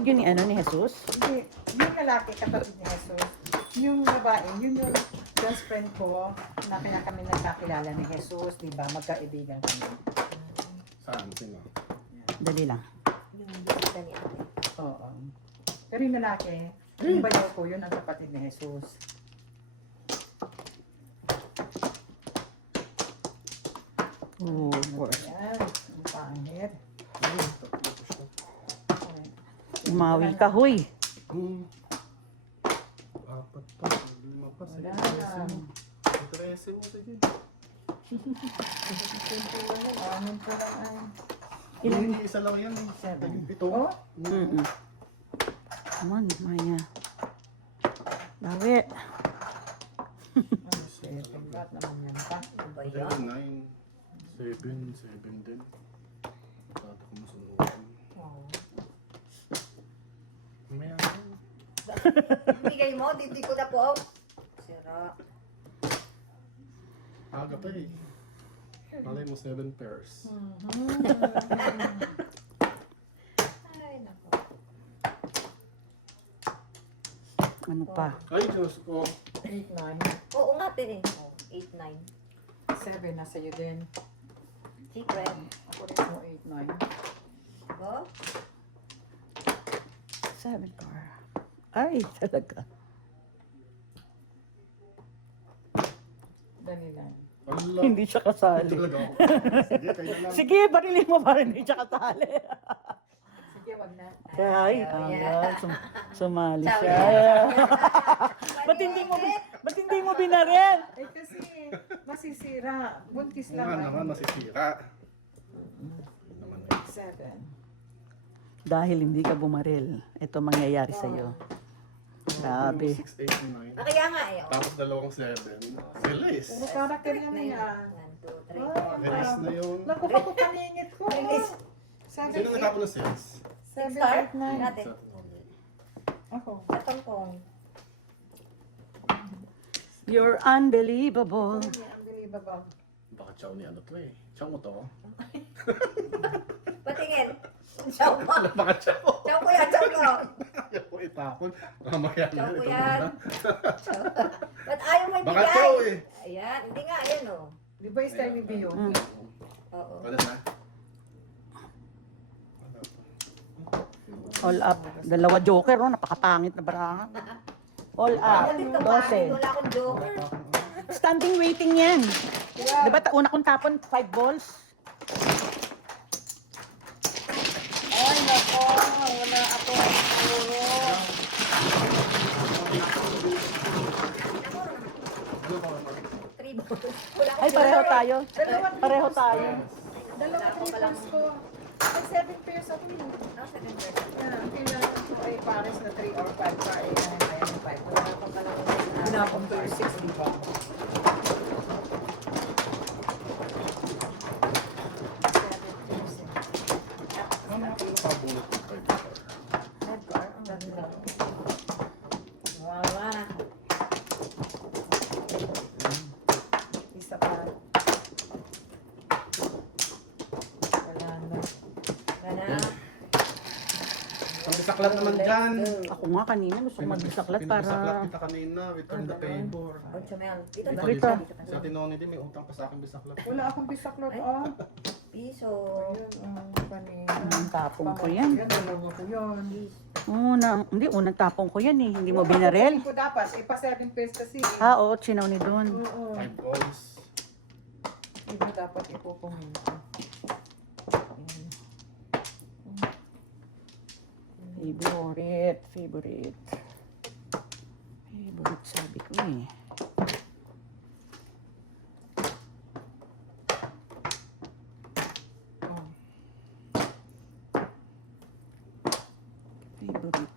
Kapatid yun ni, ano, ni Jesus? Hindi, yung lalaki, kapatid ni Jesus. Yung babae, yun yung best friend ko na kaya kami nagkakilala ni Jesus, di ba? Magkaibigan kami. Saan? Sino? Dali lang. Yung bisita ni ate. Oo. Pero yung lalaki, yung bayaw ko, yun ang kapatid ni Jesus. Oh, worse. Yan, ang pangit. Umawi ka, huy. Apat pa. Lima pa. Wala. 13 mo. Sige. Amin ko lang ay. Ilan? Isa lang yan. 7. Pito. Oh? Mm-mm. Come on, Maya. Bawi. Ano, 7. Ba't naman yan pa? Ano ba yan? 9. 7 din. Tata ko masunod. Oo. Mamaya. Bigay mo, hindi ko na po. Sira. Aga pa eh. Malay mo 7 pairs. Ay, nako. Ano pa? Ay, Diyos ko. 8, 9. Oo nga, te. 8, 9. 7 na sa'yo din. Secret. Ako rin mo 8, 9. Diba? 7 car. Ay, talaga. Dali lang. Wala. Hindi siya kasali. Talaga ako. Sige, kaya lang. Sige, barilin mo pa rin. Hindi siya kasali. Sige, wag na. Ay, yeah. sumali Sabi siya. Ba't hindi mo binaril? Eh kasi, masisira. Buntis Oo lang. nga naman, masisira. Naman eh. 7. Dahil hindi ka bumaril, ito mangyayari sa'yo. Grabe. 6, 8, 9. Kaya nga eh. Tapos dalawang 7. Sila is. Puro karakter yan na yan. 1, 2, 3, Ah, 4, Release na yun. Naku, kapukaningit ko. Release. 7, Sino nakapon ng 6? 7, Star? 8, 9. Dati. Ako. Atong kong. You're unbelievable. Unbelievable. Baka chow ni ano to eh. Chow mo to? Patingin. Chow mo. Baka chow. Chow ko yan, chow ko. Ayaw ko itapon. Mamaya Chow na ko ito yan. muna. Ba't ayaw mo Baka ibigay? chow eh. Ayan, hindi nga, ayan o. Di ba yung style ni Bio? Oo. Wala na. All up. Dalawa joker, oh. Napakapangit na barahan. All up. Dito pa, 12. wala akong joker. Standing waiting yan. Diba una kong tapon, 5 balls? Ay, nako. Wala ako. Puro. Three balls. Wala akong Ay, pareho tayo. Dalawang Pareho tripples tayo. ko. Dalawang tripples ko. Ay, 7 pairs ako yun. No, 7 balls. Yan, kailangan ko ay pares na 3 or 5 pa. Ayan, ayan yung 5. Wala ako talaga. Ginapon ko yung 6, di ba? Ano nakapulot ng 5 star? Red car, ang ganda. Wawa. Isa pa. Wala na. Gana. Ang bisaklat naman dyan. Ako nga kanina gusto ko magbisaklat Pinabisaklat para... kita kanina. Return the favor. Ang chamel. Dito Ikaw, ba? Rito. Sa Tinoni din, may utang pa sa akin bisaklat. Wala akong bisaklot, Ay. oh. Piso. Ayun, kanina. Tapong ko yan. Yan, dalawa ko yun. Unang tapong ko yan eh. Hindi mo binaril. Ko dapat, ipa 7 pairs kasi. Ah, oo, chinaw ni Don. Oo. 5 balls. Hindi mo dapat ipupungin ko. Favorite. Favorite sabi ko eh. Oh. Favorite.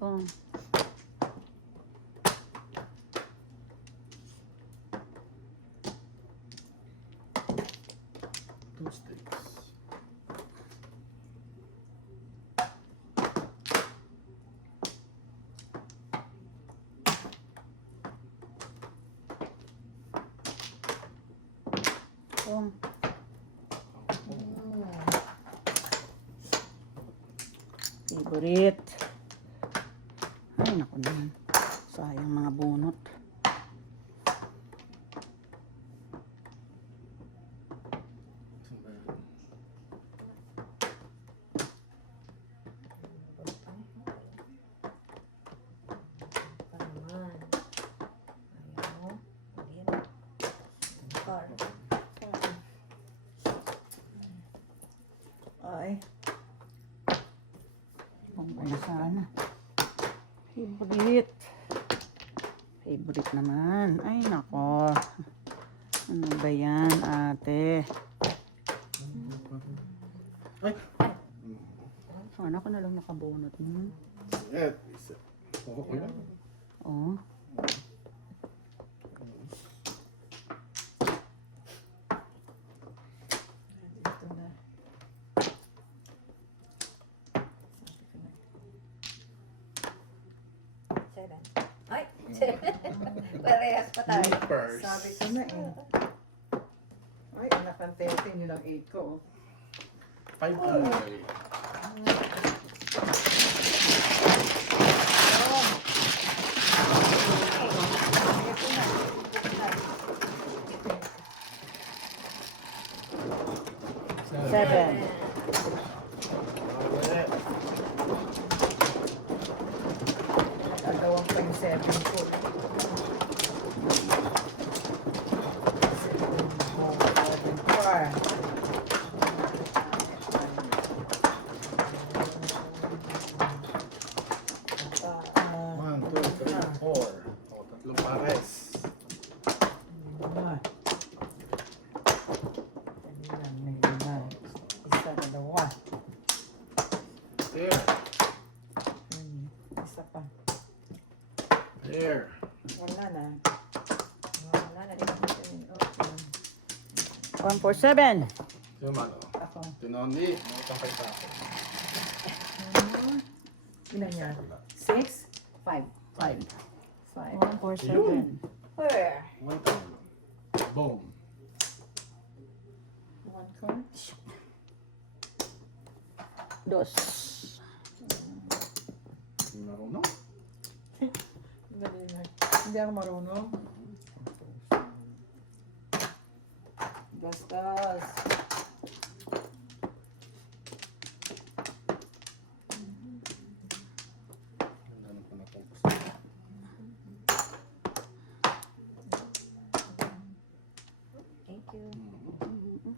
Oh. Two sticks. Kangkong. Favorite. Ay, naku naman. Sayang mga bunot. Saan ba yun? Pa naman. Ayaw mo. Ayan. Car. Ay. Kung ano sana. Favorite. Favorite naman. Ay, nako. Ano ba yan, ate? Ay! Sana ko na lang nakabunot mo. Eh, isa. Oo, yan. Oh. Ito na. Seven. Ay! Seven. Parehas pa tayo. First. Sabi ko na eh. Ay, anak ng 13, yun ang 8 ko. Oh. 500. Seven. Okay. Nagagawang pa yung 7 ko. 7 One, two, three, four. O, tatlong pares. Isa, dalawa. There. Isa pa. There. Wala na. Wala na rin. 147. Yung ano? Ako. Tinoni. Utang kay Taco. Ilan yan? 6? 5. 5. 5. 147. Where? One time. Boom. 1 card. Dos. Hindi marunong. Dali na. Hindi ako marunong. Gastos. Ang ganun ko na focus. Thank you.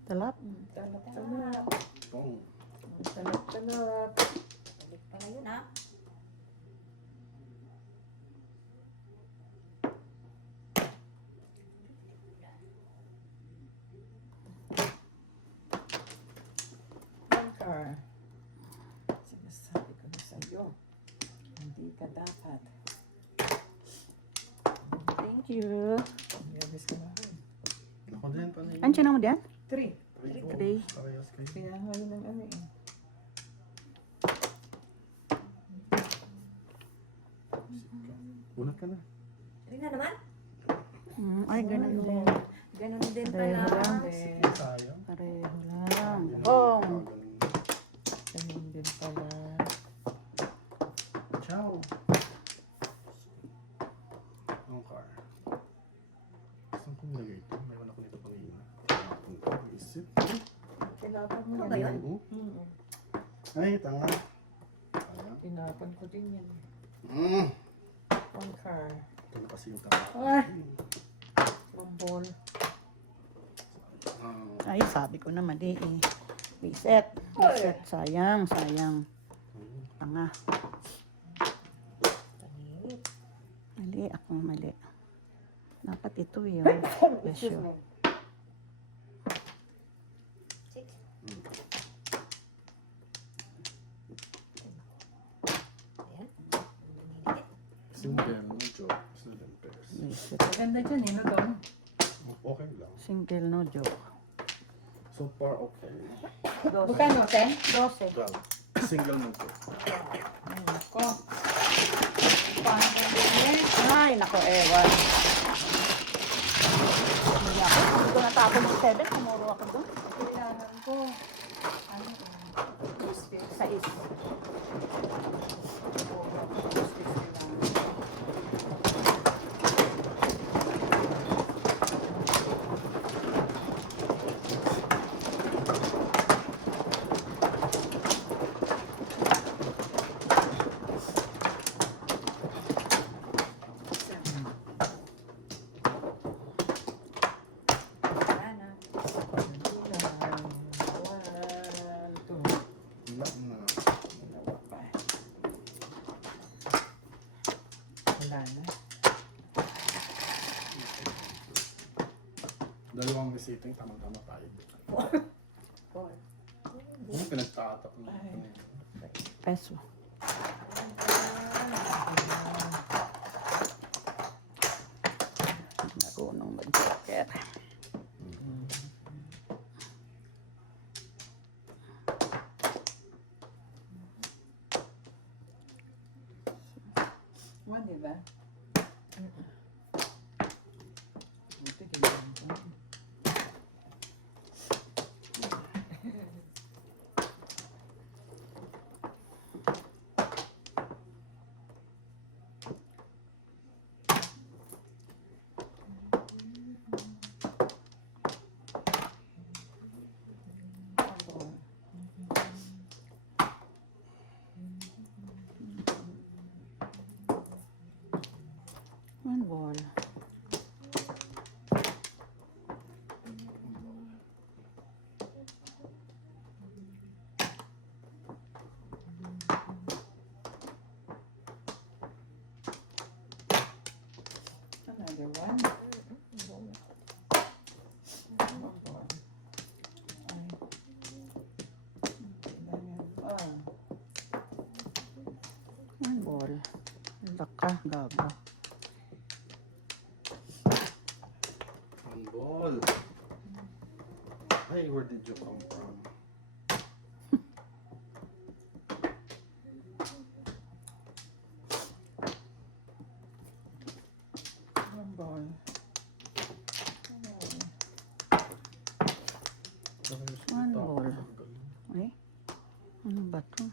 Talap. Talap-talap. Boom. Talap-talap. Balik pala yun ha. One card. Sinasabi ko na sa'yo. Hindi ka dapat. Thank you. Nervous ka na. Ako din, panay. Andiyan na mo diyan? 3. Three. Parehas kayo. Kaya ngayon ng ano eh. Unat ka na. Rin na naman. Ay, ganun din. Ganun din Pareho pala. lang. Then, Sayang. Pareho lang. Bong. ganun din pala. Ciao. Ang car. Saan ko nilagay ito? Mayroon ako nito kanina. Napunta. Isip. Kailangan mo Ano ba yan. yun? Ay, tanga. Tanga. Tinapon ko din yan. One card. Ito na kasi yung tanga. Ay! Ball. Ah, Ay, sabi ko na mali eh. Reset. Reset. Sayang, sayang. Tanga. Tanit. Mali, ako mali. Dapat ito yung Excuse presyo. me. Six. Ayan. Dinilikit. single, no joke. Seven pairs. Reset. Maganda dyan eh, no, Dong? Okay lang. Single, no joke. So far, okay. Bukano, 10? 12. Well, single no joke. Ko. Paano Ay, nako, ewan. Hindi ako. Hindi ko natapos 7, kumuro ako doon. Kailangan ko. Ano? Sa is. Wala na. Dalawang visiting, tamang-tama tayo. Ano pinagtatak mo? Peso. Marunong mag-joker. One, di ba? Buti kailangan ko. One ball. Another one. One ball. Laka, gago. One ball. Hey, where did you come from? One ball. One ball. Ay, ano ba to?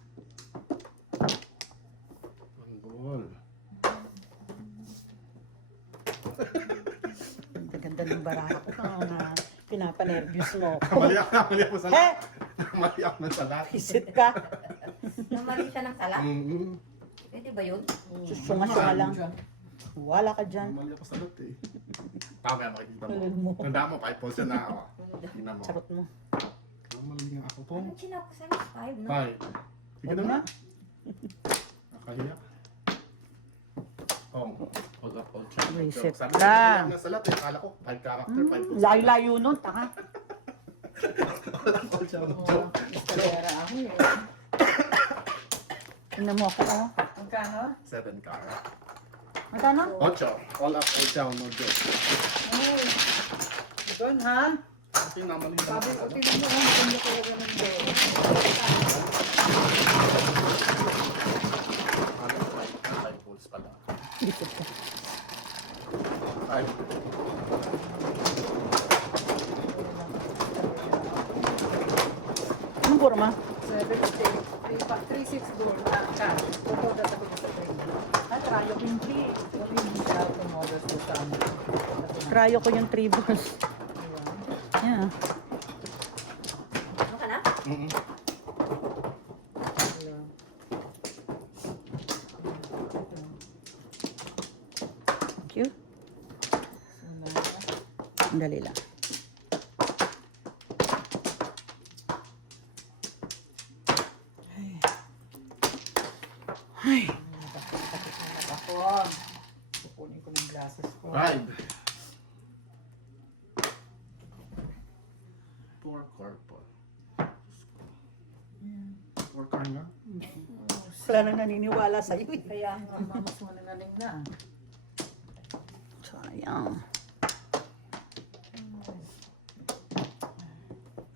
One ball. Ganda ng baraha ko. Pinapanervyos mo ako. Mali ako sa Eh! lahat. Mali ako na sa lahat. Visit ka. Namali siya ng tala. Mm-hmm. Pwede ba yun? Sunga-sunga lang. Wala ka dyan. Mali ako sa lahat eh. Tama yan, makikita mo. Tulad mo. Tanda mo, 5 balls yan na ako. Tingnan mo. Charot mo. Mali nga ako po. Anong chinako sa mga 5, no? 5. Sige Wag na. na. Nakahiya. Oh, hold up, hold check. Reset Sabi ko, lang. wala na sa lahat eh. Akala ko, 5 character, 5 balls. Layo-layo nun, taka. Hold check, hold Oh, check. eskalera ako eh. Tingnan mo ako, oh. Magkano? 7 car. Magkano? 8. All up, all down, no joke. Ay. Doon ha? Ito yung namaling na Sabi ko, ano? tingnan mo ang ganda talaga ng pera. Ano, 5 balls pala. Visit ka. 5. Anong kurma? 3-6 doon na cash. Pupunta sa ko sa trade. Ay, trayo ko yung 3. Wala yung sa ating models ko sa amin. Trayo ko yung 3 balls. Yeah. Ano ka na? Mm-hmm. Thank you. Ang dali lang. Ay. Ako. Kukunin ko ng glasses ko. 5. 4 car po. 4 car nga? Wala nang naniniwala sa'yo eh. Kaya nga, mas manangaling na. Sayang.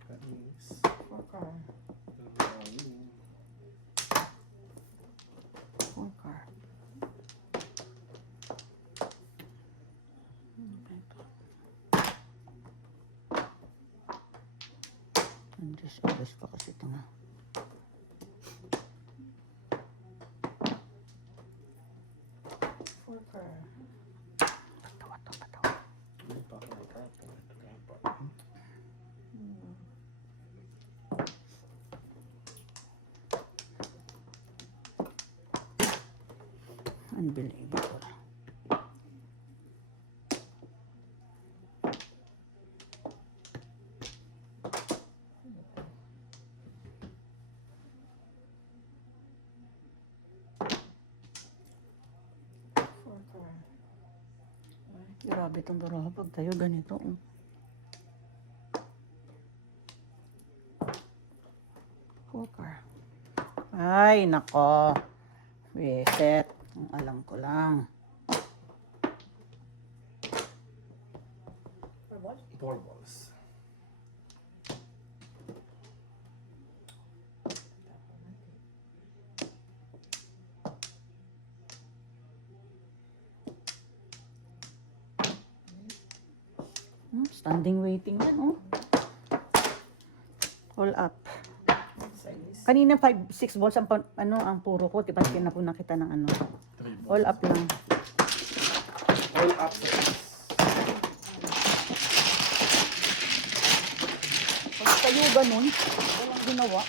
Kainis. Okay. Four car. Oras pa kasi ito nga. Four pair. Patawa to, patawa. Ito ako ng purple. Ito kaya pa. Unbelievable. Four pair. Grabe itong baraha pag tayo ganito. Oh. Poker. Ay, nako. Reset. Ang alam ko lang. Four balls? 4 balls. Standing waiting yan, oh. All up. Size. Kanina 5, 6 balls ang, ang puro ko. Diba pinapunan kita ng ano. 3 balls. All up lang. All up. 6. Pag tayo ganun, walang ginawa.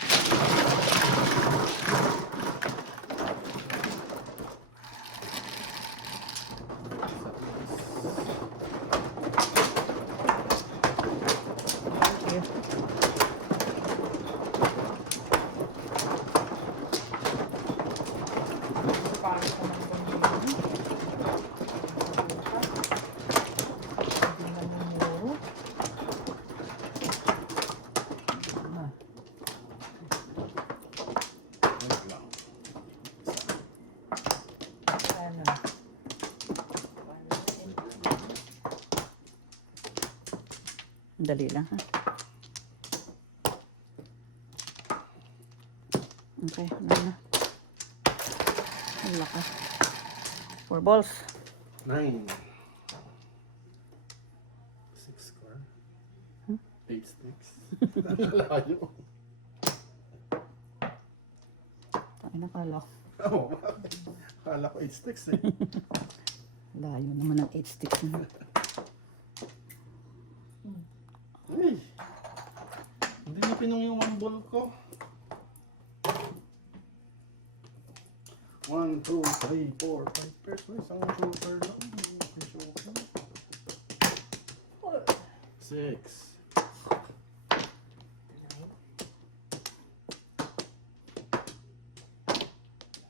Paano ko man ganyan? Hindi namumuro. Wait lang. Ano? Dali lang, ha? Okay, ano na? Ang lakas. 4 balls. 9. 6 square. 8 sticks. Layo. Ay, nakala ko. Oo. Kala ko 8 sticks eh. Layo naman ng 8 sticks na. Ay. Hindi na pinong yung 1 ball ko. 1, 2, 3, 4, 5 pairs. May isang shooter lang. May shooter. Four. 6.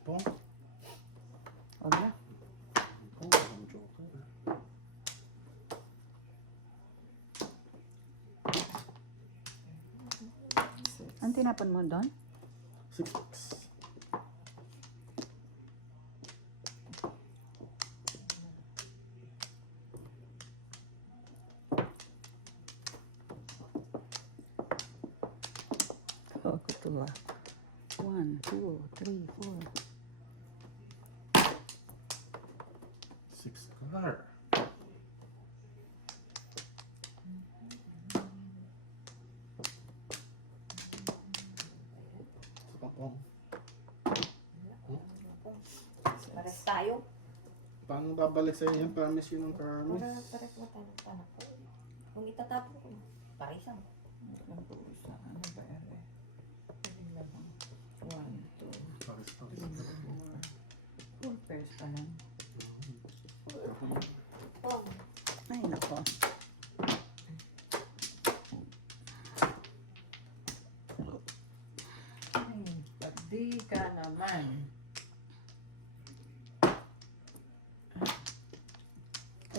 Pong. Huwag na. Pong. Ang joker. Ang tinapan mo doon? 6 sticks. Oo, kutuwa. 1, 2, 3, 4. 6 color. Pong. Pares tayo. Paano babalik sa inyo? Promise yun ng promise. Pares mo tayo. Kung itatapon ko, parisan. Ano ba yan eh? 1, 2, Paris. 4 pairs pa lang. Pong. Ay, nako. Ay, pati ka naman.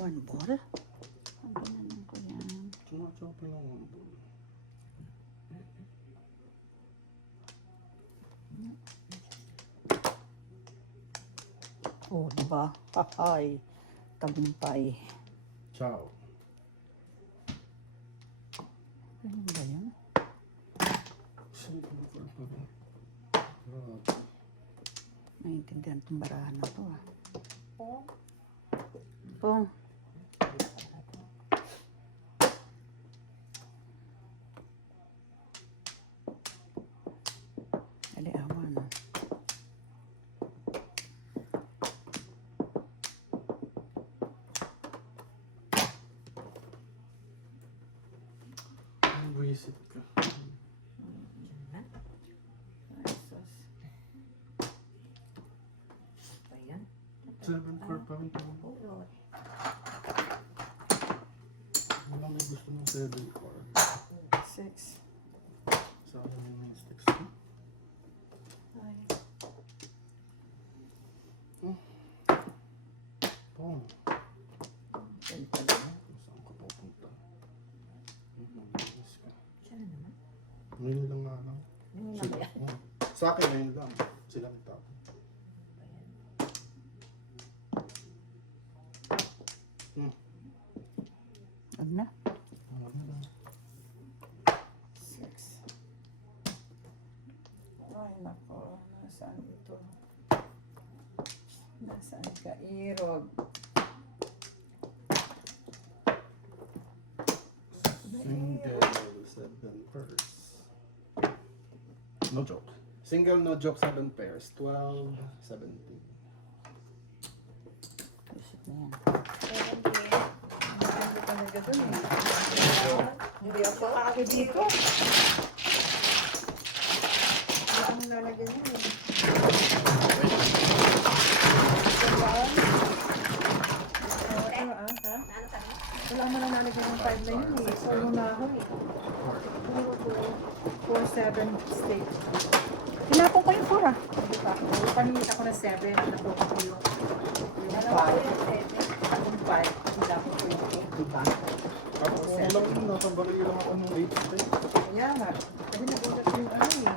One ball? Ang ginanon ko yan. Sumachoppy lang 1 ball. Oh, diba? Hahay. Tagumpay. Ciao. Ano ba yan? Naiintindihan itong barahan na to, ah. Pong. Pong. Buisit ka. Ay, sus. Ayan. 7 car pa rin po. Oo. Wala may gusto ng 7 car. 6. Sa akin yung main sticks. Ay. Pong. Yan pala. Saan ka pupunta? Mag-inis ka. Siya na naman. Ngayon lang nga lang. Yung Sila. naman. Oh. Sa akin ngayon lang. Sila ang tao. Wag na. 6. Ay, nako. Nasaan ito? Nasaan ka, Irog? Single 7 pairs. No joke. Single no joke 7 pairs. 12, 17. Buisit na yan. Hindi talaga dun eh. Hindi ako. Ako dito. Wala akong lalagyan yun eh. Ha? Ano ka na? Wala mo na nalagyan ng 5 na yun eh. Puro na ako eh. Puro 4-7 steak. Tinapon ko yung pura. Hindi pa ako. Panilit ako na 7. Nakuha ko yung Ano 5. ko yung 7? Yung 5. Hindi ako ko yung 8. Diba? Ako kung alam mo, natambalik lang ako ng 8 steak. Kaya nga. Kasi nagulat yung ano eh.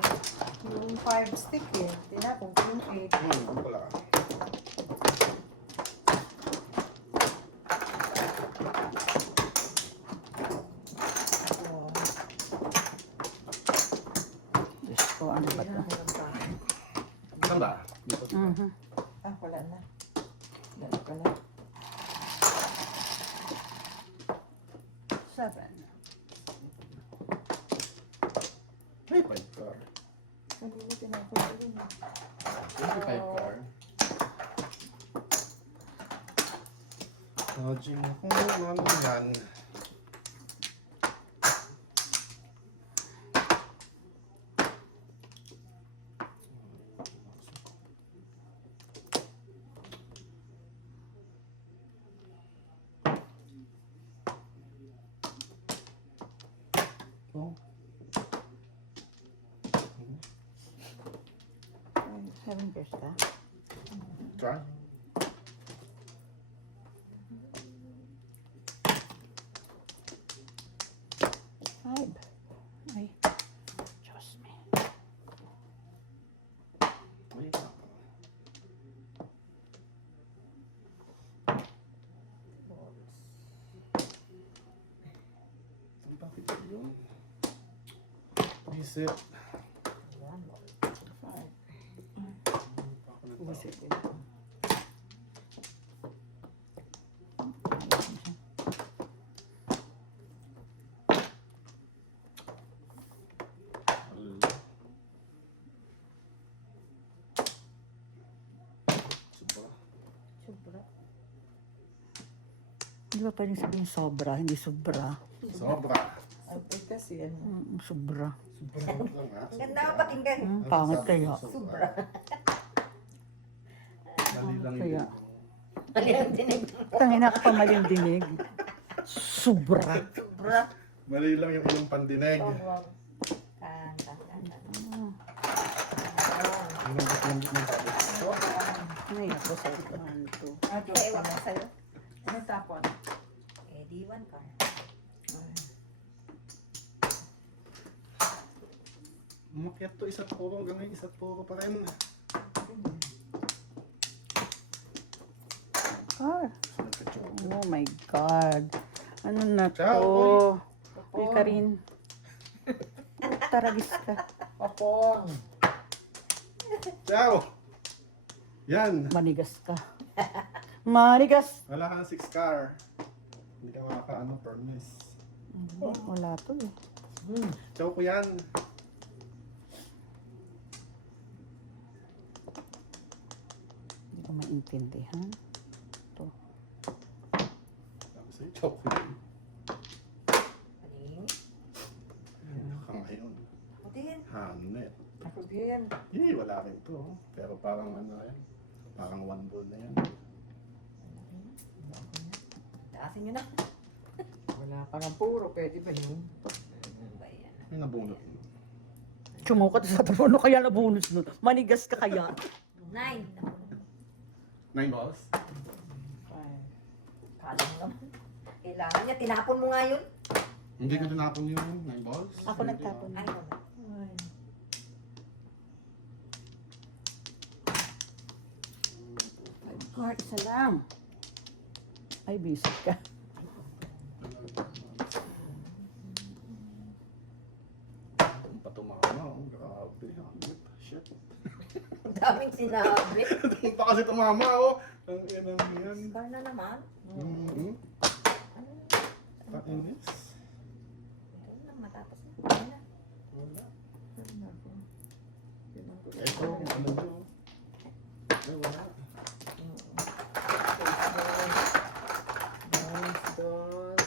Yung 5 stick eh. Tinapon ko yung 8. Ano pala ka? Oh. Diyos ko, ano ba to? Saan ba? Dito. Mhm. Ah, wala na. Wala pala. 7. May 5 car. Sabi mo, tinapon ko yun eh. May 5 car. Dodging ako. Ano yan? Oh. 7 pairs ka? Try. Five. Ay. Diyos me. Wait lang. Saan ba kita yun? Visit. 5. Visit. Visit ito. Sobra. Sobra. Hindi ba pwedeng sabihin sobra, hindi sobra? Sobra. Ay, kasi ano. Sobra. Sobra lang ha. Ang ganda ang pakinggan. Pangit kaya. Sobra. Mali lang Kaya. yun. Mali ang dinig. Tangina ka pa maling dinig. Sobra. Sobra. Mali lang yung iyong pandinig. Kanta. Yung langgit ng sabi. Ay, ako sa ikuhan to. Ah, Kaya ewan ko sa'yo. ano tapon? Eh, di 1 car. Umakyat to isa't puro hanggang ngayon isa't puro pa rin. Ah, Nagka-choco. oh my God. Ano na Ciao, to? Uy ka rin. Taragis ka. Popong. Ciao! Yan! Manigas ka. Manigas. Wala kang 6 car. Hindi ka makakaano, permis. Wala to eh. Ciao ko yan. Hindi ko maintindihan. Sabi sa'yo, ciao ko yan. Paling. din. Hamnet. Ako din. Wala rin to. Pero parang ano yan. Parang one ball na yan. Taasin nyo na. Wala pa ng puro. Pwede ba yun? Ano ba yan? May nabunot. Sumukat sa tapo. Ano kaya nabunot nun? Manigas ka kaya? 9. 9 balls? Five. Kala mo naman. Kailangan niya. Tinapon mo nga yun. Hindi ko tinapon yung 9 balls. Ako Hindi, nagtapon. Ay, wala. Nine. Card, isa lang. Ay, bisit ka. Ang patumama. Oh, grabe. Hamnet. Shit. Ang daming sinabi. Hindi pa kasi tumama oh. Ang inang yan. Bar na naman. Mm-hmm. Ano? Painis. Ito na, matapos na. Ayun na. Wala. Ay, naku. Ito, ano nyo? Ay, wala. Dos.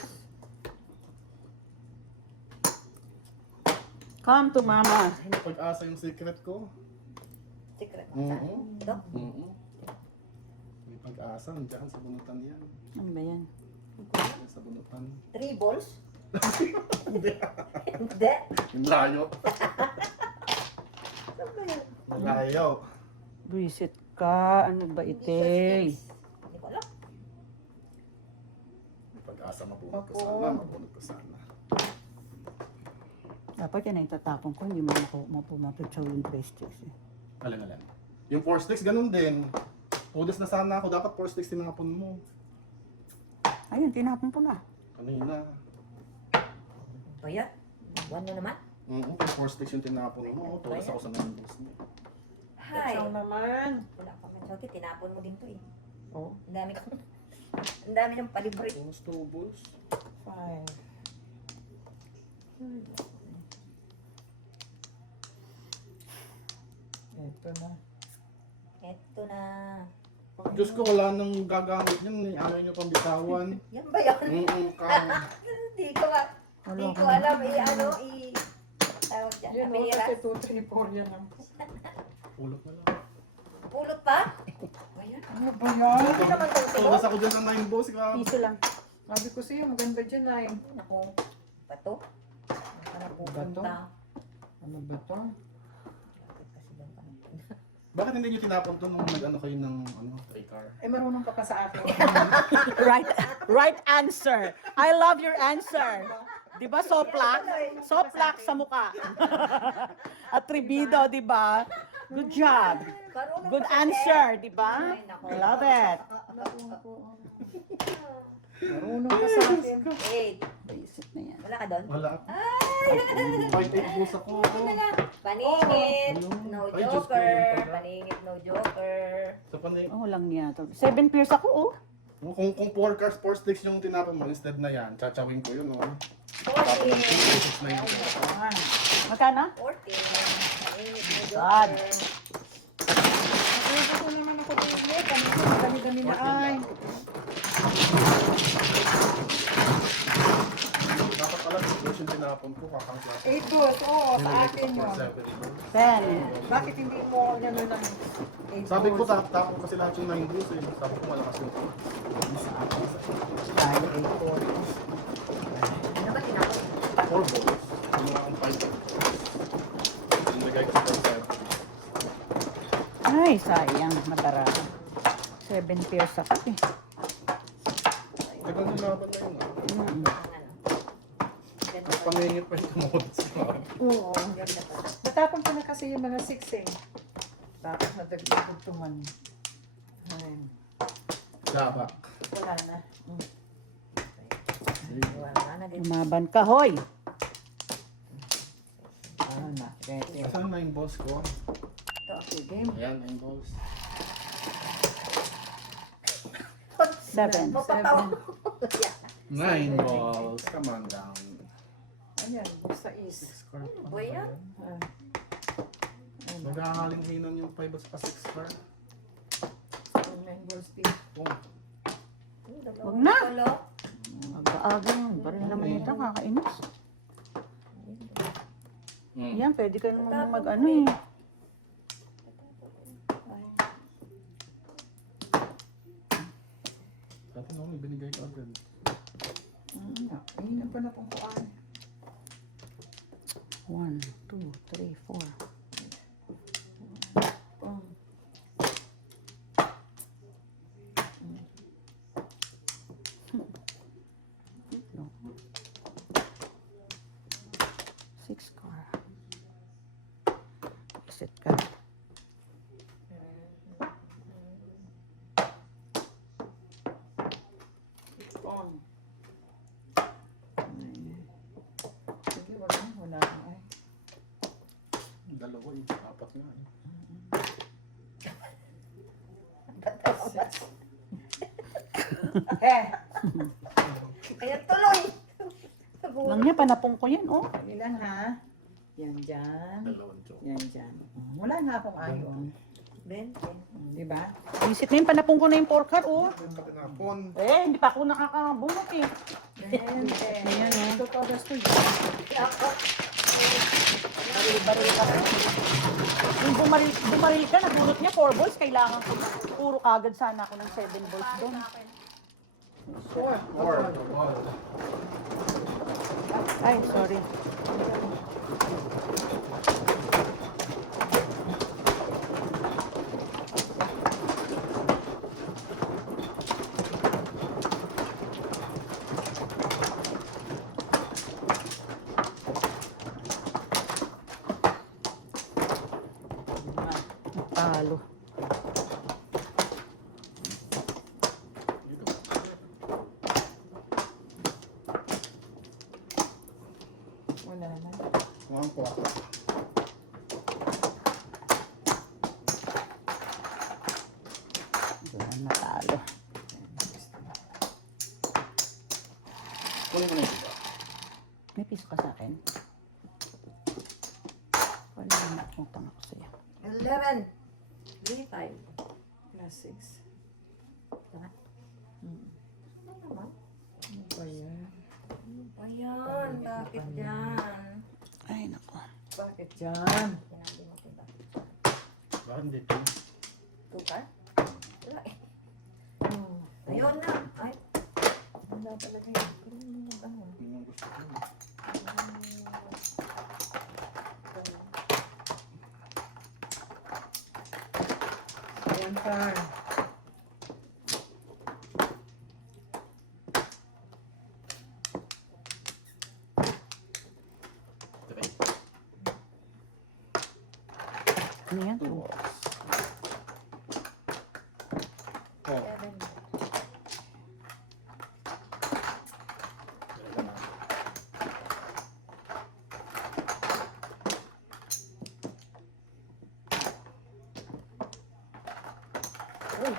Come to mama. Ay, napag-asa yung secret ko. Secret. Oo. Ito? Oo. May pag-asa. Nandiyan sa bunutan yan. Ano ba yan? Nandiyan sa bunutan. 3 balls? Hindi. Hindi. Yung layo. Ano ba yan? Malayo. Bisit ka. Ano ba ite? Hindi ko alam. May pag-asa mabunot ko Opo. sana. Mabunot ko sana. Dapat yan ay tatapon ko. Hindi mo ako mapumatutsaw yung 3 sticks eh. Alin. Yung 4 sticks, ganun din. Pudas na sana ako. Dapat 4 sticks tinapon mo. Ayun, tinapon ko na. Kanina. Ba yan? 1 na naman? Oo, 4 sticks yung tinapon mo. Tulas ako sa numbers mo. Hi. Ikaw naman. Wala pa man. Sorry, tinapon mo din to eh. Oh. Ang dami kang... Ang dami ng palibre. Tulas tubos. Five. Ito na. Ito na. Diyos ko, wala nang gagamit yan. Ayaw nyo pang bitawan. Yan ba yan? Hindi ko nga. Hindi ko alam ano tawag dyan. Yan o, Amira. kasi 2, 3, 4 yan lang. Ulot na lang. Pulot pa? Ayan. Ano ba yan? Hindi naman itong Tulas tulo. ako dyan ng 9 balls. Piso lang. Sabi ko sa'yo, maganda dyan ay. Naku. Bato. Saan ka na pupunta? Ano ba to? Bakit kasi doon ka napunta? Bakit hindi nyo tinapon to nung nag-ano kayo ng car? Eh, marunong ka pa sa akin. Right answer. I love your answer. Di ba soplak? Soplak sa muka. Attribido, di ba? Good job. Marunong Good ka sa answer, di ba? Ay, nako. I love it. Marunong ka sa akin. 8. Basic na yan. Wala ka doon? Wala. Ay, 8 balls ako. Paningit. Oh, No ay, Diyos ko, joker. yun pala. Paningit, no joker. So, panay, Oh, lang niya to. 7 pairs ako, oh. kung 4 cars, 4 sticks yung tinapon mo, instead na yan, tsachawin ko yun, 14. 6 na yun. Magkano? 14. Paningit, no God. joker. Nakuha ko naman ako din. Dami-dami na ay. Dapat pala, 6 balls yung tinapon ko, kakangklase. 8 balls, oo, sa akin yun. 10. Bakit hindi mo gano'n lang? Sabi ko, tapon kasi lahat yung 9 balls eh. Sabi ko, malakas yung sa akin. Ay, 8 balls. Ano ba tinapon? 4 balls. Yung mga akong 5 balls. Nilagay ko sa 7. Ay, sayang. Madara. 7 pairs ako, eh. Tagal yung laban na yun ah. Mm. Ano? Ganda pa. Pangingit pa yung tumodot sa akin. Oo. Ganda pa. Natapon ko na kasi yung mga 6 eh. Tapos nadagdagutungan. Ay, Labak. wala na. Wala na din. Umaban ka, hoy. Ah, na. Pwede. Asan na yung boss ko? Sige. Ayan, 9 balls. 7. Mapatawa. 9 balls. Come on down. Ayan, sa is. Score pa. Boy yan. Ah. Magkakaling-hinan yung 5 balls pa 6 score. 9 balls din. Oh. Wag na. Aga-aga. Baril naman ito. Kakainis. Yan, pwede ka naman mag-ano eh. Dati na may binigay ka agad. Ayun pa na pong kuhaan. 1, 2, 3, 4. Six car. Exit ka. Sige, wala na. Ay. Dalawa eh. Apat nga eh. Ayan, tuloy. Lang niya, panapong ko yan, oh. Ilan ha? Yan dyan. Dalawang joke. Yan dyan. Wala na akong ayon. 20. Di ba? Visit na yung panapong ko na yung pork heart, oh. Yung pati napon. Eh, hindi pa ako nakakabunok eh. Ayan, Ayan, oh. Ito pa gusto yun. Baril ka. Yung bumaril ka, nabunot niya 4 balls. Kailangan ko, puro kagad sana ako ng 7 balls doon. Four. Ay, sorry. Talo. Wala na. One po. Wala na talo. Kunin mo na yung May piso ka sa akin? Wala na. Utang ako sa'yo. 11. 3, 5. Plus 6. Ano naman? Ano ba yan? Ayan, bakit yan? Ay, nako. Bakit yan? Sinabi mo, diba? Bakit hindi ito? Tukar? Wala eh. Oh, Ayun na. Ay, wala talaga yan. ano? Yun ang gusto ko. Ayan pa. Three. Ano yan? Two. Four. 7. Dalawa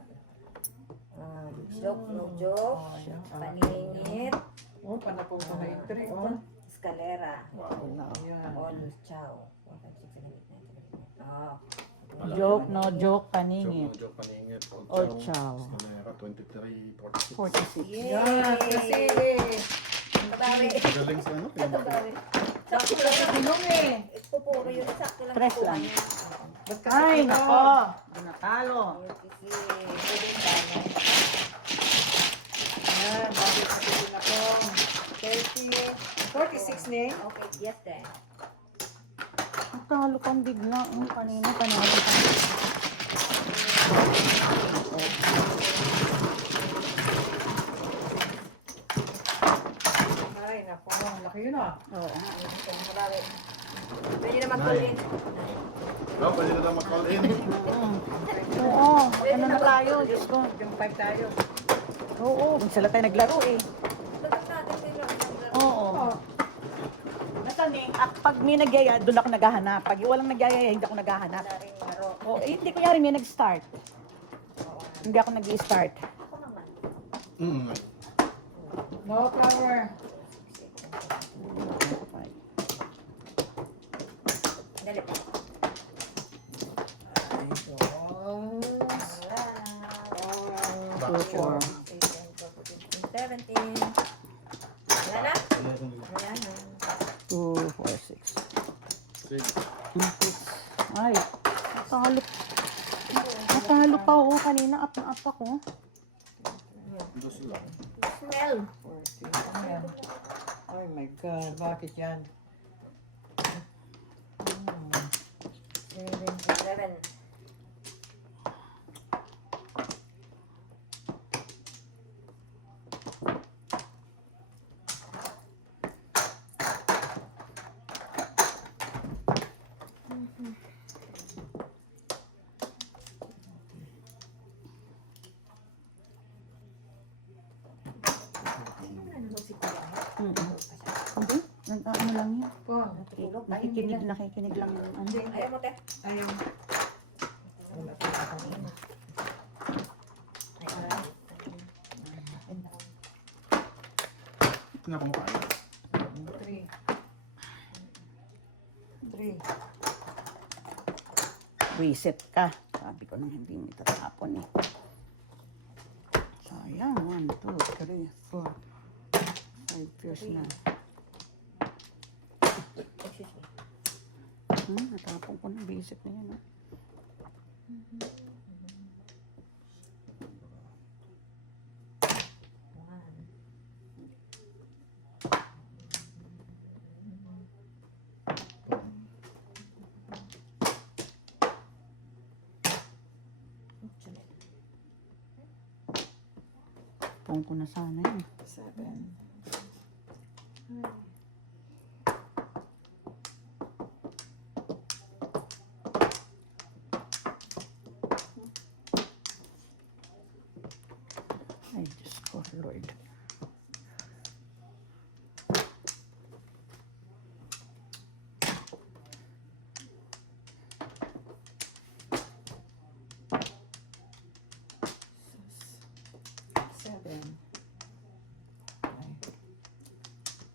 na. Joke, no joke. Paningit. Oh, panapong ko na yung 3. Oh. Escalera. Wow. Ayan. Onus, chow. 1, 5, 6, 7, 8, 9, 10, 11. Oh. Joke, no joke, paningit. Joke, paningit. Old chow. Escalera, 23, 46. 46. Yan, kasi Kabawi. Galing sa ano? Kabawi. Sakto lang yung Sinong eh. pupuro yun. Sakto lang Press yung lang. niya. Ba't kasi Ay, ito? nako. Natalo. Kasi, pwede sana. Ayan, bakit kasi ako? 30. 46 na eh. Okay, yes then. Natalo kang bigla. Kanina, panalo ka. Ay, nako. Laki yun ah. Oo. Kabawi. Pwede naman kulit. No, pwede na lang mag-call in. Oo. Ano na tayo? Diyos ko. Yung 5 tayo. Oo. Sila tayo naglaro eh. Tutok natin din lang. Oo. Oh. Basta pag may nagyaya, doon ako naghahanap. Pag walang nagyaya, hindi ako naghahanap. Wala rin laro. Oo, eh, hindi ko yari may nag-start. Hindi ako nag-i-start. Ako naman. No flower. Dali. Oh. Wala. 2, 4. 17. Wala na? Wala na. 2, 4, 6. Six. Ay, natalo. Natalo pa ako. Kanina up na up ako. Dos lang. Smell. 40. Ano yan? Oh my God, bakit yan? 11. Hindi, nag-ano lang yan. Po, Nakikinig lang yung ano. Ayaw mo, te. ayaw. Wala pa ako. Ito na kumakain. 3. 3. Reset ka. Sabi ko nang hindi mo itatapon eh. Sayang. 1, 2, 3, 4. 5 years na. Excuse me. Natapon ko na. Basic na yan. Tapon ko na sana yun. 7. Ay, Diyos ko, Lord.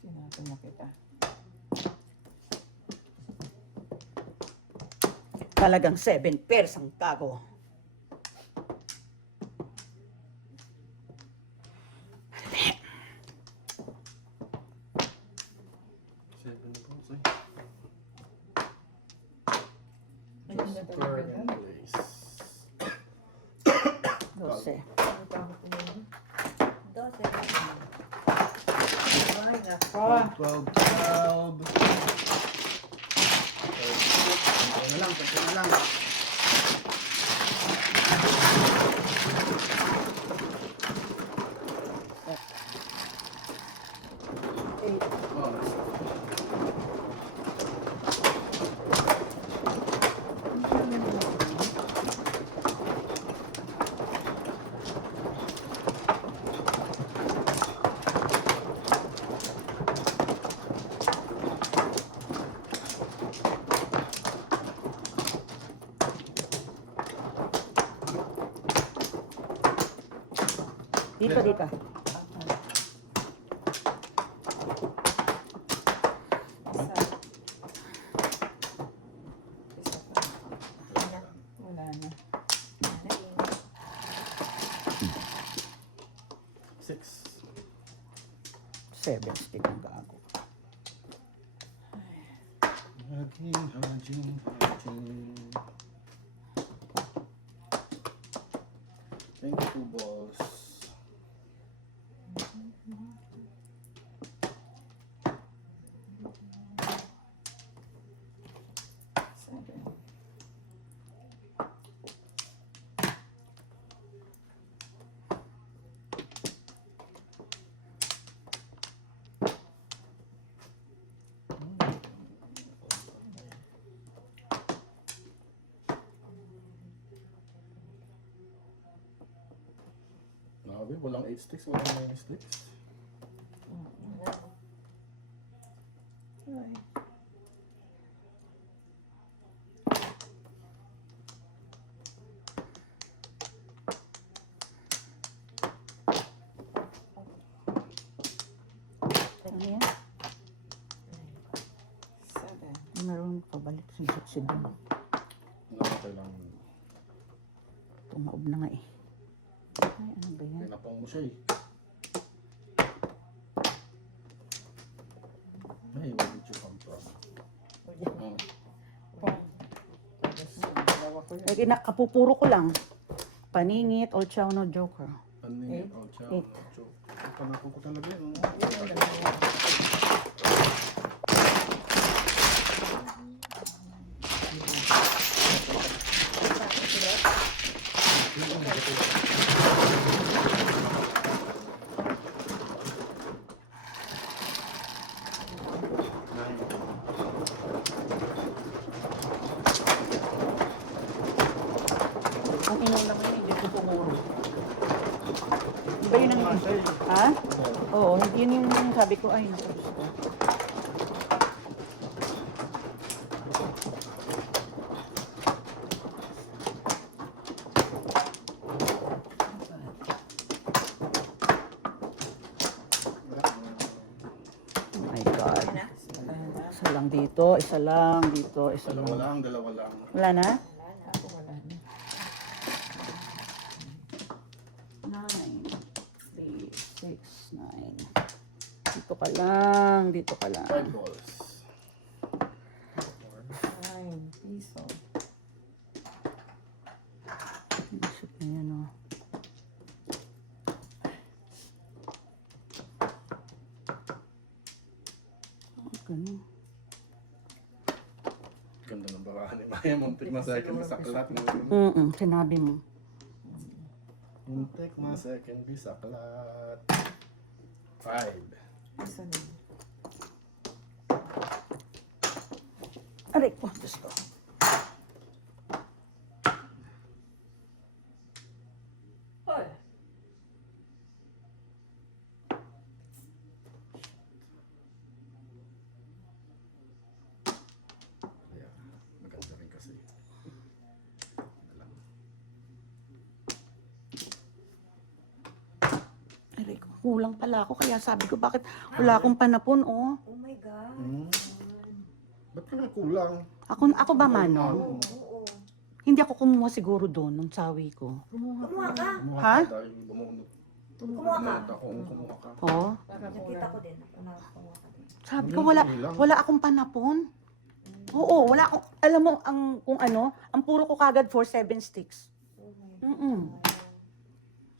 Tinatin mo kita. Talagang 7 pairs ang tago. Seven po, say. Ayun na Square talaga. and place. 12. 12. Ay, nako. 12, 12. Pagka na lang. Dito, dito. Wala na. 6. 7 stick ang gago. Haging. Thank you, boss. Grabe, walang 8 sticks, walang 9 sticks. Ay. Ano yan? 7. Meron pabalik si Dong. Nakatay lang. Tumaob na nga eh. Ay, ano ba yan? Pinapang mo siya eh. Ay, where did you come from? Oh. Dalawa ko yun. Eh, kapupuro ko lang. Paningit, Old Chow no Joker. Ano yun? Oh, ciao. Eight. Panako ko talaga yun. Kung inom naman yun, hindi ko pumuro. Iba yun ang... Ha? Oo, yun yung sabi ko, ay, naku, Diyos ko. Oh my God. Isa lang dito, isa lang dito, isa Dalawa lang. lang, dalawa lang. Wala na? Wala na ako, wala na. 9, 3, 6, 9. Dito ka lang, dito ka lang. 5 balls. 9 piso. Isip na yan, oh. Ganun. Ganda ng barahan ni Maya. Muntik na second sa kalat. Sinabi mo. Muntik na second sa kalat. 5. Isa na. Aray ko, Diyos ko. Hoy. Ayan. Maganda rin kasi. Alam. Aray ko, kulang pala ako. Kaya sabi ko, bakit wala akong panapon, oh. Oh my God. Ba't ka nga kulang? Ako ba, Mano? Oo. Hindi ako kumuha siguro doon, nung sawi ko. Kumuha ka. Kumuha Ha? ka dahil bumunod. Kumuha ka. Ako, kumuha ka. Oh. Nakita ko din. Kumuha ka din. Sabi ko, wala akong panapon. Oo, wala akong, alam mo, kung ano, ang puro ko kagad for 7 sticks. Mm-mm.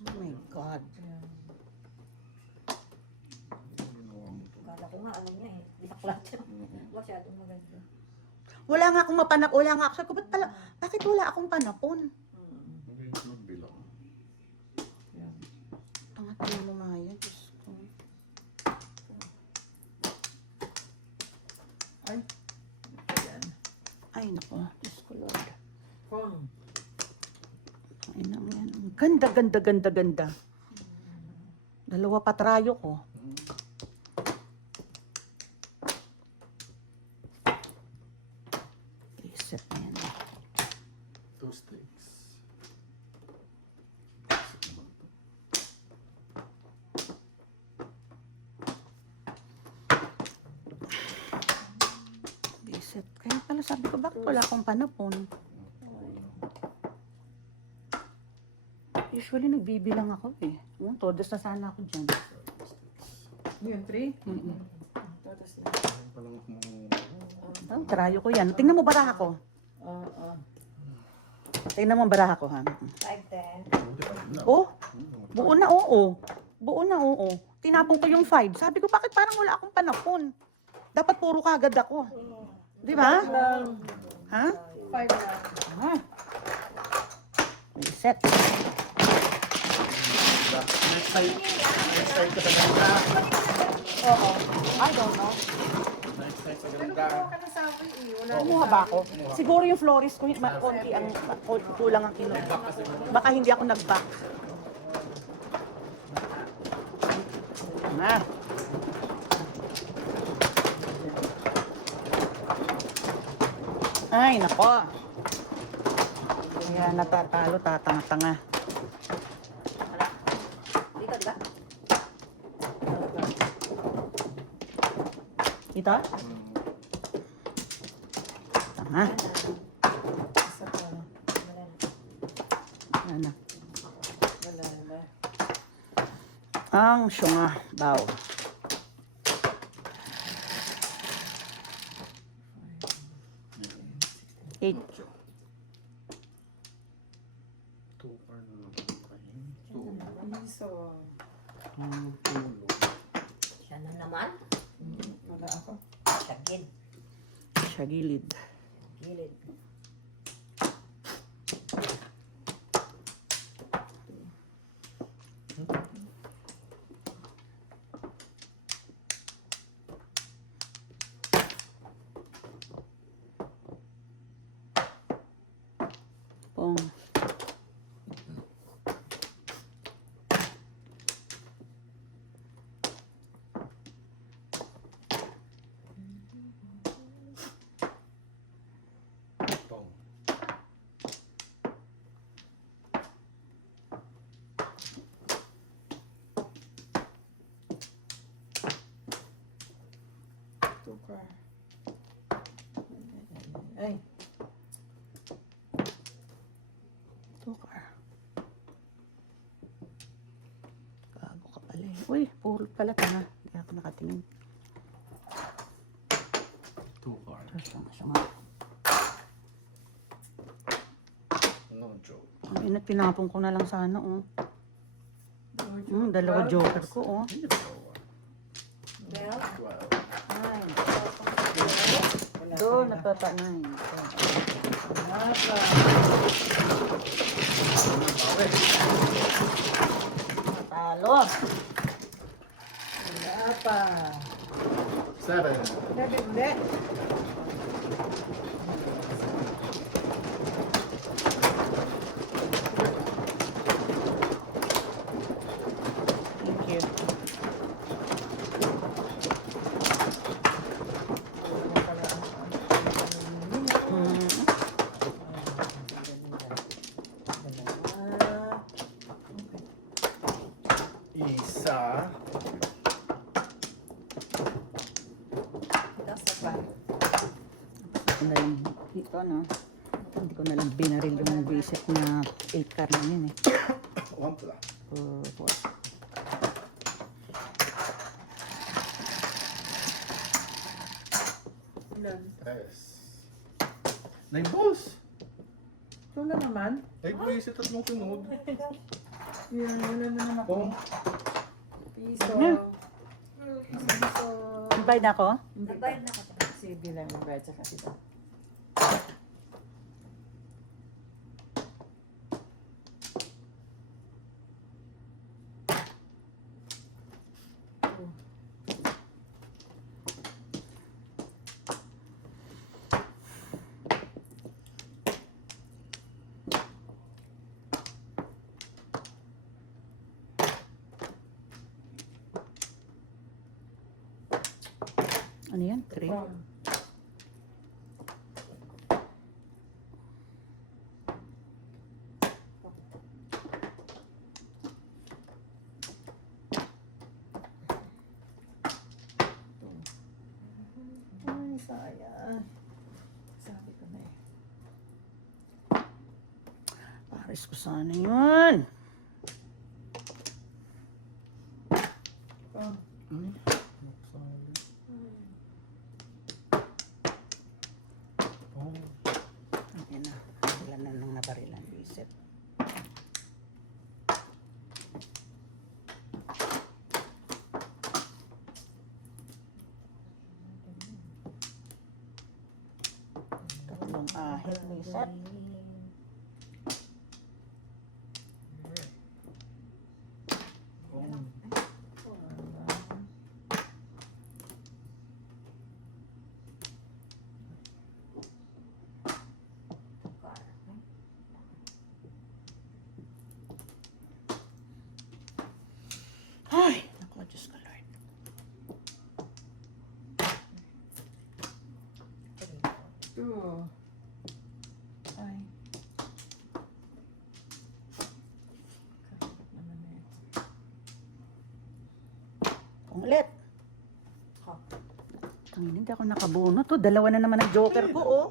Oh my God. Kala ko nga, ano niya eh. Di ba clutch? Masyadong maganda. Wala nga akong mapanap, wala nga ako. Sabi ko, bakit wala akong panapon? Hindi yung bilang. Tangat mo Maya, Diyos ko. Ay. Ayan. Ay, naku, Diyos ko, Lord. Phone. Ay, naman. Ganda, ganda, ganda, ganda. Dalawa pa trayo ko. Reset na yan. 2 sticks. Reset. Kaya pala sabi ko, bakit wala akong panapon? Usually nagbibilang ako eh. Todos na sana ako dyan. Yun, 3? Mm-mm. Tapos na. Ayun pa lang kung... Trayo ko yan. Tingnan mo baraha ko. Oo. Tingnan mo ang baraha ko, ha? 5-10. Oh, buo na, oo. Buo na, oo. Tinapon ko yung 5. Sabi ko, bakit parang wala akong panapon? Dapat puro kagad ako. Di ba? Ha? 5 lang. Ha? Reset. Next time ka sa ganda. Oo. I don't know. Next time sa Ano ganda. kumuha ka na sa akin eh? Wala Kumuha ba ako? Siguro yung florist ko, konti ang kulang ang kilo. Baka hindi ako nag-back. Na. Ay, nako. Kaya natatalo, tatanga-tanga. Dito, di ba? Ito? Tanga. Isa pa. Wala na. Ano? Wala na. Ang syunga. Baw. 8. Two card na naman tayo. Piso. Tulo. Siya na naman. Wala ako. Tagid. Sa gilid. Gilid. Pong. Tong. Tukar. Ay. Tukar. Gago ka pala eh. Uy, puro pala tanga. Hindi ako nakatingin. Two card. Sanga. No joke. Ang inat, pinapong ko na lang sana, oh. Dalawa joker ko, oh. Well, 12. Doon, nagtatanay. Wala pa. Natalo. Wala pa. 7. Sabi ulit. Thank you. Hmm. Isa. nasa ba? Ako na lang, dito ano, hindi ko na lang binaril yung visit na 8 car lang yun eh. 1 pala. Four. Ilan? 3. Nag-boss! Ito na naman. Nag-visit at mong sunod. Yan, wala na naman ako. Pong. Piso. Hmm. Piso. Invite ako? Hindi pa. Nabayad na ka. CD lang yung bayad sa kasi daw. Ano yan? 3? Ay, sayang. Sabi ko na eh. Paris ko sana yun. Oh, Oh. Ayan na. Wala na nang nabarilan visit. Tatlong ahit visit. Ay, naku, Diyos ko Lord. two. Ay. Kahit naman eh. Kung ulit. Tangin, hindi ako nakabuno to. Dalawa na naman ang joker ko, oh.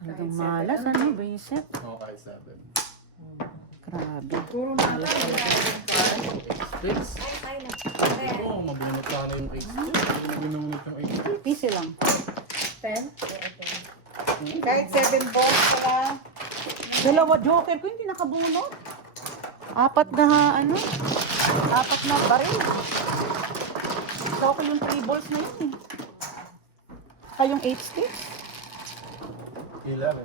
Talagang malas, ano, visit. Oh, kahit 7. Grabe. Puro na lang. 6. Ay, na. Oo, mabunot lang na yung 8. Binunot yung 8. Easy lang. 10. Kahit 7 balls pala. Dalawa joker ko, hindi nakabunot. Apat na baril. So, ako yung 3 balls na yun eh. Saka yung 8 sticks. 11.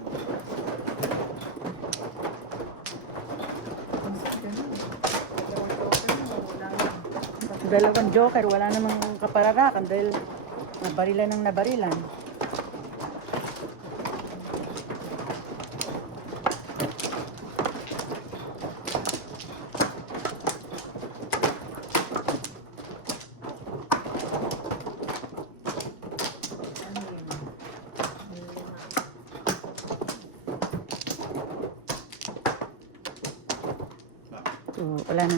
Dalawang joker, wala namang kapararakan dahil nabarilan ng nabarilan. So, wala na.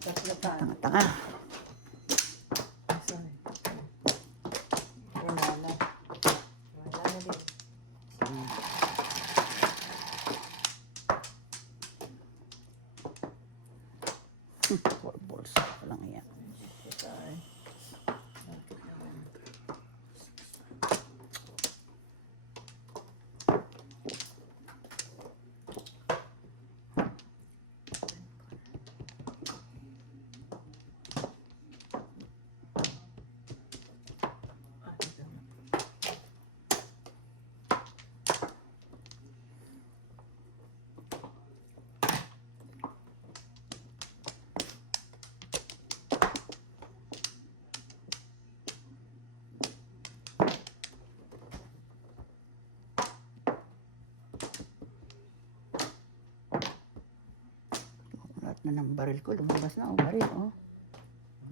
Tatlo tayo. Tanga-tanga. Sorry. Wala na. Wala na din. Four balls. Walang yan. Lahat na ng baril ko. Lumabas na. Baril, oh.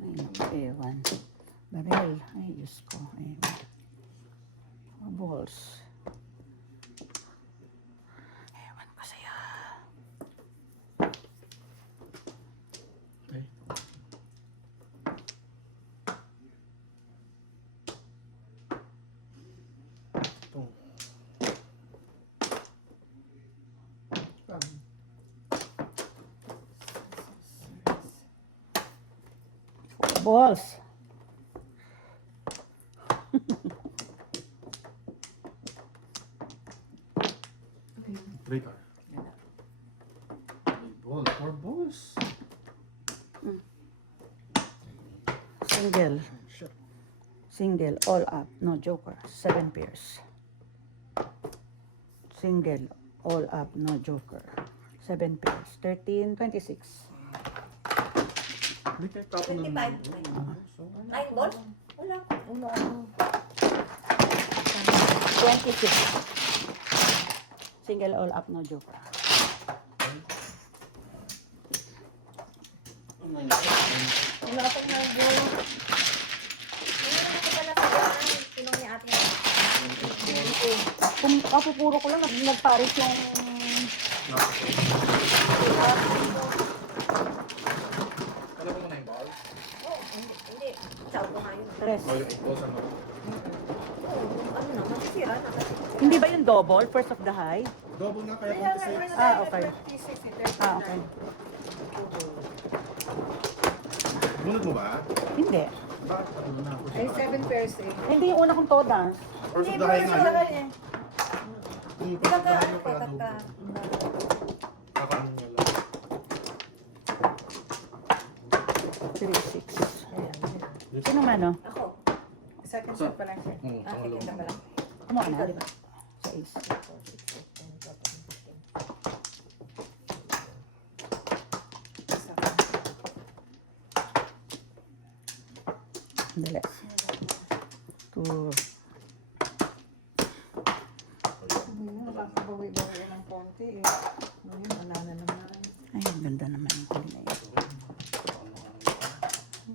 Ay, naku, ewan. Baril. Ay, Diyos ko. Ay, four balls. Ewan ko sa'yo. Okay. Ito. Four balls. Three car. Ball. 4 balls. Single. Shit. Single. All up. No joker. 7 pairs. Single. All up. No joker. 7 pairs. 13, 26. Hindi kayo tapo ng 25. So, 9 balls? Wala ko. Wala. 26. Single. All up. No joker. Wala akong nag-ball. Hindi ko pala sa daan. Tinong ni ate. Kung kapupuro ko lang, nagparis yung... Alam mo na yung ball? Oh, hindi. Chow ko nga yun. Tres. O yung 8 balls ano? Ano na, masisira na kasi. Hindi ba yung double? First of the high? Double na kaya Kaya nga, 26. Ah, okay. 26, Ah, okay. Bunod mo ba? Hindi. Bakit ano na ako Ay, siya? 7 pairs eh. Hindi yung una kong todas. First of Hindi, the high first nga of the yun. high eh. Yung first Ilan of ka, the high ano yung ka, kaya ka? double. Kakaano niya lang. 3, 6. Sino man, no? Ako. Second set pa lang siya. Ah, Pangalawang. kita pala. Kumuha na, di ba? Sa is. Dali. 2. Nakakabawi-bawi ng konti eh. Ngayon, wala na naman. Ay, ang ganda naman yung kulay na yun.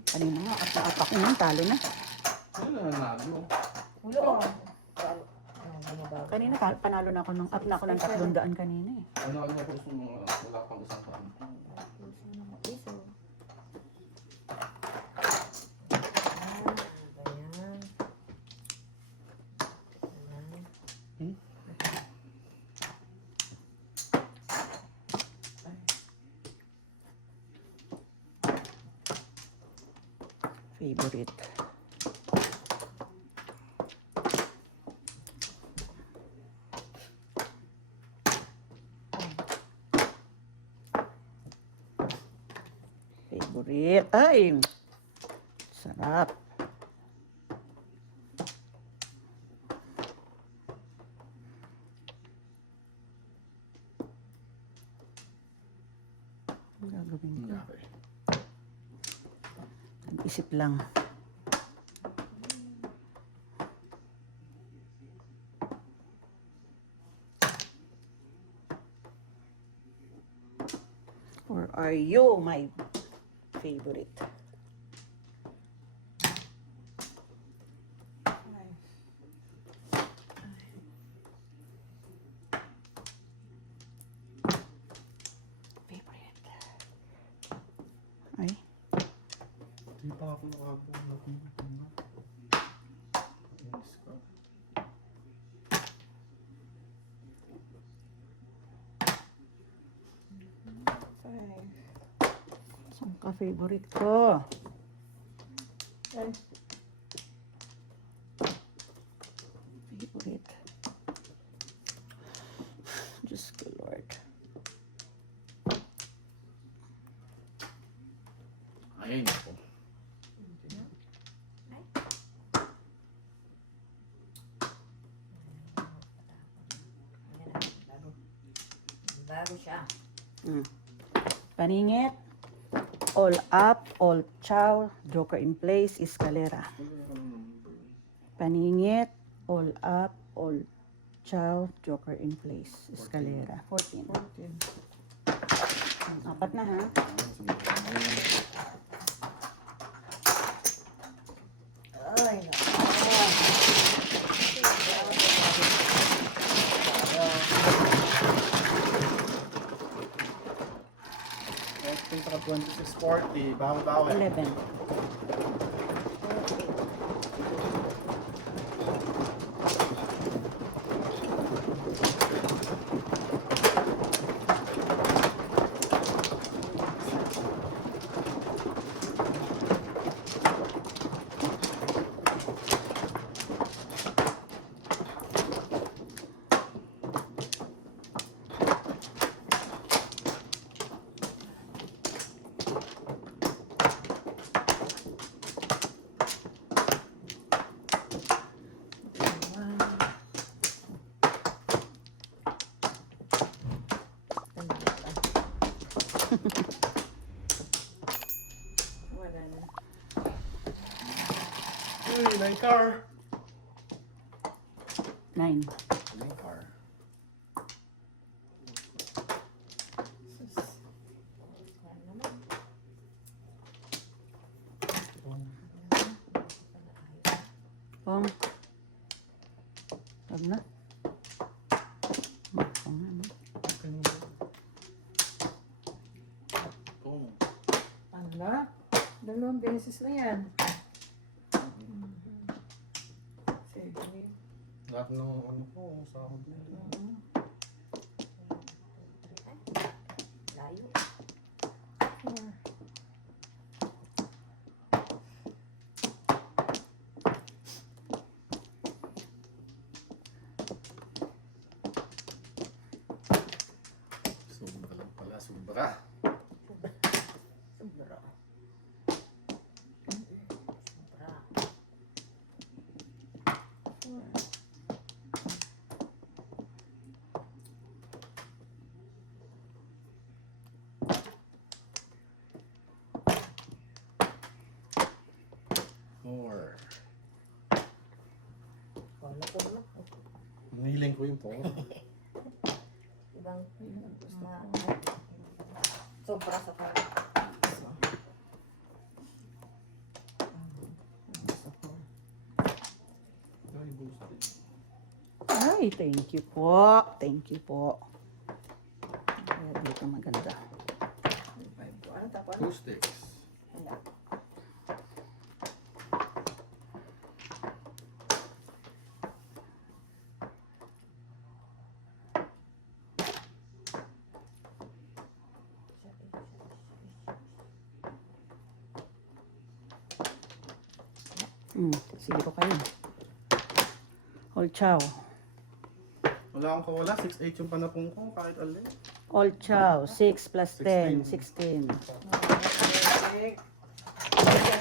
Kanina nga, apa ko nun, talo na. Ano na nanalo? Ulo. Kanina, panalo na ako ng up na ako ng 300 kanina eh. Ano ako gusto mo wala pang isang kan. Favorite. Favorite. Ay, sarap. Ang gagawin ko. Okay. Nag-isip lang. Or are you my favorite? Favorite. Ay, Di pa ako nakabuo na pinipina. Inis ka. saan ka favorite ko? Favorite. Diyos ko, Lord. Ayun ako. Bago siya. Paningit. All up, all chow, joker in place, escalera. Paningit, all up, all chow, joker in place, escalera. 14. Apat na ha. Ay, naku. Punta ka 2640. Bawa-bawa. 11. Wala na. Uy, may car! 9. May car. Yan naman. Pong. Wag na. Pong na, no? Oh. Ala, dalawang beses na yan. Sige. Lahat ng ano ko, sahod ko. Layo. Sobra lang pala, sobra. Sobra. Sobra. Four. Wala ko na. Niling ko yung four. Ibang sobra sa kanya. Ay, boosted. Ay, thank you po. Thank you po. Kaya dito maganda. Ano tapos? 2 sticks. Zero kayo. All chow. Wala akong kawala, 6-8 yung panapong ko, kahit alin. All chow. 6 plus 10. 16. Okay.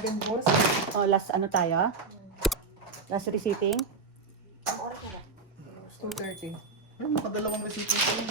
garden balls. Oh, last ano tayo? Last receipting? Ang oras na ba? 2:30. Yung makadalawang resibo ko yun.